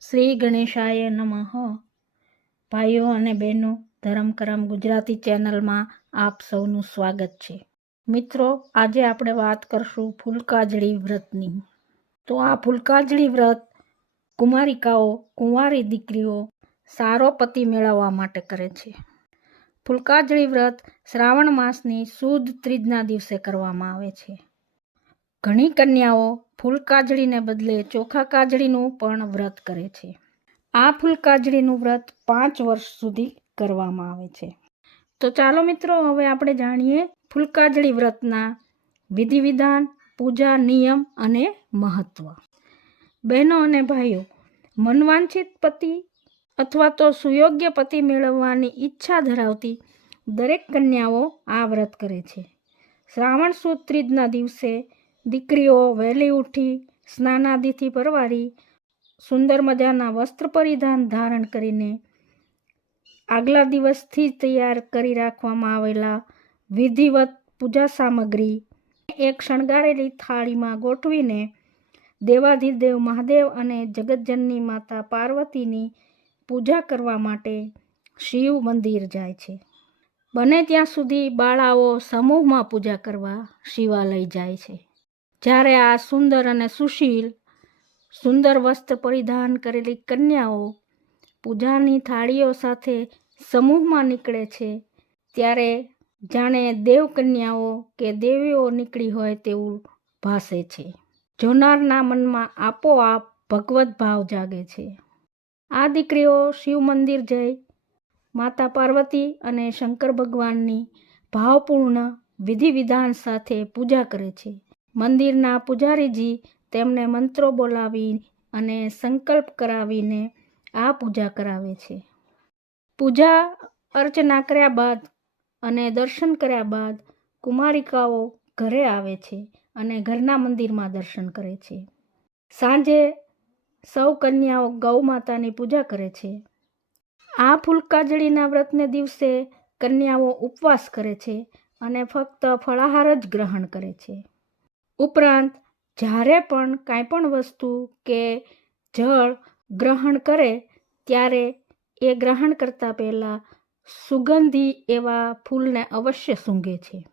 શ્રી ગણેશાય નમઃ. ભાઈઓ અને બહેનો ધરમકરમ ગુજરાતી ચેનલમાં આપ સૌનું સ્વાગત છે. મિત્રો, આજે આપણે વાત કરશું ફૂલકાજળી વ્રતની. તો આ ફૂલકાજળી વ્રત કુમારિકાઓ, કુંવારી દીકરીઓ સારો પતિ મેળવવા માટે કરે છે. ફૂલકાજળી વ્રત શ્રાવણ માસની સુદ ત્રીજના દિવસે કરવામાં આવે છે. ઘણી કન્યાઓ ફૂલકાજળીને બદલે ચોખા કાજળીનું પણ વ્રત કરે છે. આ ફૂલકાજળીનું વ્રત પાંચ વર્ષ સુધી કરવામાં આવે છે. તો ચાલો મિત્રો, હવે આપણે જાણીએ ફૂલકાજળી વ્રતના વિધિ વિધાન પૂજા નિયમ અને મહત્વ. બહેનો અને ભાઈઓ, મનવાંછિત પતિ અથવા તો સુયોગ્ય પતિ મેળવવાની ઈચ્છા ધરાવતી દરેક કન્યાઓ આ વ્રત કરે છે. શ્રાવણ સુદ ત્રીજના દિવસે દીકરીઓ વહેલી ઉઠી સ્નાનાદિથી પરવારી સુંદર મજાના વસ્ત્ર પરિધાન ધારણ કરીને આગલા દિવસથી તૈયાર કરી રાખવામાં આવેલા વિધિવત પૂજા સામગ્રી એક શણગારેલી થાળીમાં ગોઠવીને દેવાધિદેવ મહાદેવ અને જગતજનની માતા પાર્વતીની પૂજા કરવા માટે શિવ મંદિર જાય છે. બને ત્યાં સુધી બાળાઓ સમૂહમાં પૂજા કરવા શિવાલય જાય છે. જ્યારે આ સુંદર અને સુશીલ, સુંદર વસ્ત્ર પરિધાન કરેલી કન્યાઓ પૂજાની થાળીઓ સાથે સમૂહમાં નીકળે છે, ત્યારે જાણે દેવકન્યાઓ કે દેવીઓ નીકળી હોય તેવું ભાસે છે. જોનારના મનમાં આપોઆપ ભગવત ભાવ જાગે છે. આ દીકરીઓ શિવ મંદિર જઈ, માતા પાર્વતી અને શંકર ભગવાનની ભાવપૂર્ણ વિધિ વિધાન સાથે પૂજા કરે છે. મંદિરના પૂજારીજી તેમને મંત્રો બોલાવી અને સંકલ્પ કરાવીને આ પૂજા કરાવે છે. પૂજા અર્ચના કર્યા બાદ અને દર્શન કર્યા બાદ કુમારિકાઓ ઘરે આવે છે અને ઘરના મંદિરમાં દર્શન કરે છે. સાંજે સૌ કન્યાઓ ગૌ માતાની પૂજા કરે છે. આ ફૂલકાજળીના વ્રતને દિવસે કન્યાઓ ઉપવાસ કરે છે અને ફક્ત ફળાહાર જ ગ્રહણ કરે છે. ઉપરાંત, જ્યારે પણ કાંઈ પણ વસ્તુ કે જળ ગ્રહણ કરે, ત્યારે એ ગ્રહણ કરતાં પહેલાં સુગંધી એવા ફૂલને અવશ્ય સૂંઘે છે.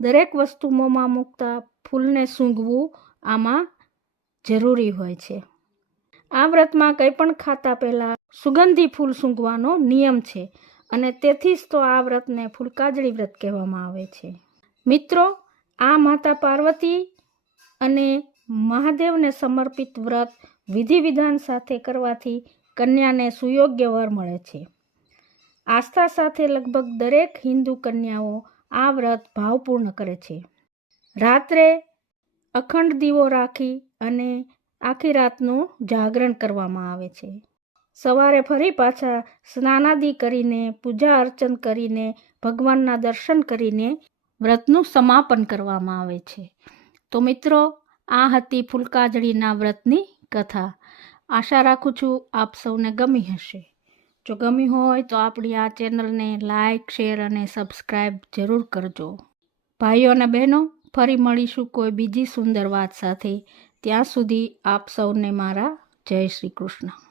દરેક વસ્તુ મોંમાં મૂકતા ફૂલને સૂંઘવું આમાં જરૂરી હોય છે. આ વ્રતમાં કંઈ પણ ખાતા પહેલાં સુગંધી ફૂલ સૂંઘવાનો નિયમ છે અને તેથી જ તો આ વ્રતને ફૂલકાજળી વ્રત કહેવામાં આવે છે. મિત્રો આ માતા પાર્વતી અને મહાદેવને સમર્પિત વ્રત વિધિ વિધાન સાથે કરવાથી કન્યાને સુયોગ્ય વર મળે છે. આસ્થા સાથે લગભગ દરેક હિન્દુ કન્યાઓ આ વ્રત ભાવપૂર્ણ કરે છે. રાત્રે અખંડ દીવો રાખી અને આખી રાતનું જાગરણ કરવામાં આવે છે. સવારે ફરી પાછા સ્નાનાદિ કરીને, પૂજા અર્ચન કરીને, ભગવાનના દર્શન કરીને વ્રતનું સમાપન કરવામાં આવે છે. તો મિત્રો, આ હતી ફૂલકાજળીના વ્રતની કથા. આશા રાખું છું આપ સૌને ગમી હશે. જો ગમી હોય તો આપણી આ ચેનલને લાઇક શેર અને સબસ્ક્રાઈબ જરૂર કરજો. ભાઈઓ અને બહેનો, ફરી મળીશું કોઈ બીજી સુંદર વાત સાથે. ત્યાં સુધી આપ સૌને મારા જય શ્રી કૃષ્ણ.